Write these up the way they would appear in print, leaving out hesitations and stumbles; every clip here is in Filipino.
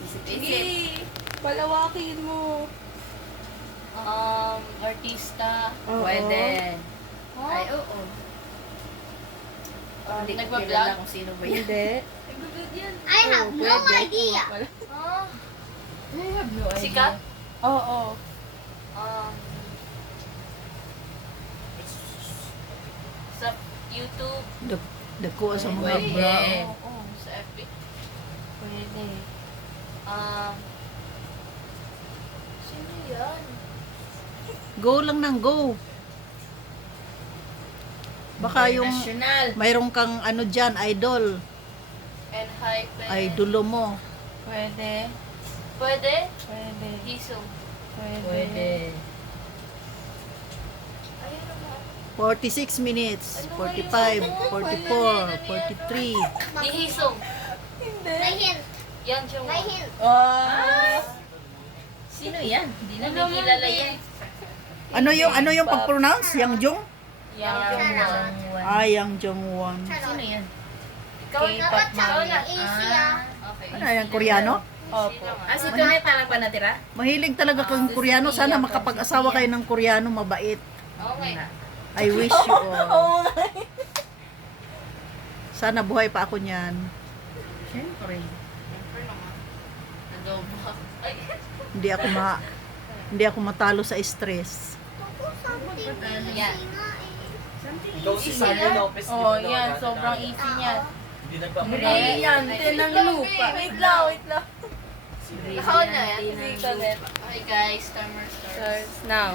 Isip-isip. Palawakin mo. Artista. Oo. Pwede. Ay, oo. Hindi ko Nagbablog? kilala kung sino ba yan. Hindi. Nagbablog yan. I have no pwede. idea. Oh. I have no idea. Sikat? Oo. Sa YouTube. Dako sa mga Pwede. bra. Oo. Sa FB. Pwede. Sino yan? Go lang ng go. Baka yung National. mayroon kang ano dyan, idol. And hype. Idolo mo. Pwede. Pwede? Pwede. Hiso. Pwede. Ayun naman. 46 minutes, 45, 44, 43. Di hiso. May hint. Yan siya. May hint. Oh. Sino yan? Hindi namin kilala yan. Ano yung pag-pronounce? Yang Jong? Yan. Yang Jong Won. Sino yan? Ikaw K-pop ikaw na. Easy ah. Okay. Ano yan, Koreano? Opo. Si Tunet talaga pa natira? Mahilig talaga kang Koreano. Sana makapag-asawa kayo ng Koreano, mabait. Okay. I wish you all. Sana buhay pa ako niyan. Siyempre. Siyempre naman. Adobo. Ay. Hindi ako matalo sa stress. Something Yan. easy nga eh. Ikaw si Sally Lopez. Oh, yan. Sobrang easy niyan. Hindi nagpapalala. Brillante ng lupa. Wait lang, wait lang. Ako na yan. Hindi ka net. Okay guys, timer starts. Starts now.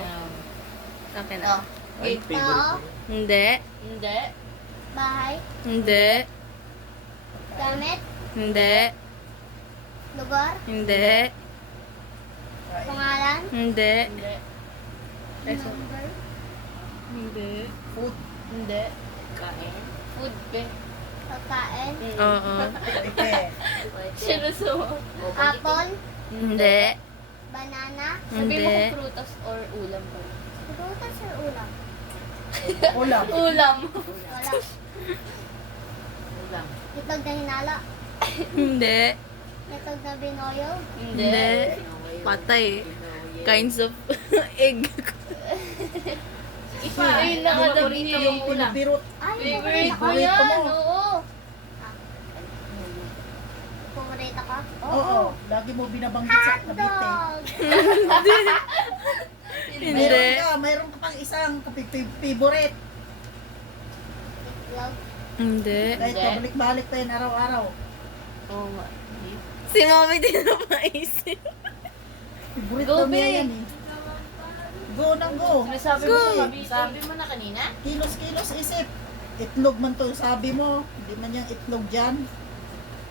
Okay na. Oh. Ay, favorite ko. Hindi. Hindi. Bahay. Hindi. Gamit. Hindi. Lugar. Hindi. Pangalan. Hindi. Hindi. Number. Hindi. Food. Hindi. Kain. Food be. Pagkain. Oo. Sinusumo. Apple. Hindi. Banana. Sabi mo Hindi. kung prutas or ulam ba? Prutas or ulam? Ulam. Ulam. Wala. Ulam. Itlog na hinala. Hindi. Itlog na binoyo. Hindi. Patay. Kinds of egg. Ipa. Ayun lang Yung alam paborito niyo yung pinabirot. Ay, Favorite ko paborito yan. ko. Oo. Paborito ka? Oo. Lagi mo binabanggit sa Cavite. Hotdog. Hindi. Mayroon ka pang isang favorite. Itlog. Hindi. Kahit pabalik-balik pa yun araw-araw. Oo nga. Si Mami din na maisip. Favorite Go, daw niya babe. yan eh. Go nang go. Sabi mo, sabi mo na kanina? Kilos-kilos isip. Itlog man to, sabi mo. Hindi man yung itlog dyan.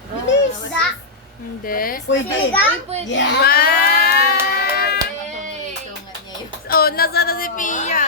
Bilis. Da. Hindi. Pwede. Sinigang. Yeah. Ah! Yay! Ito nga niya yun. Oh, nasa na si Pia?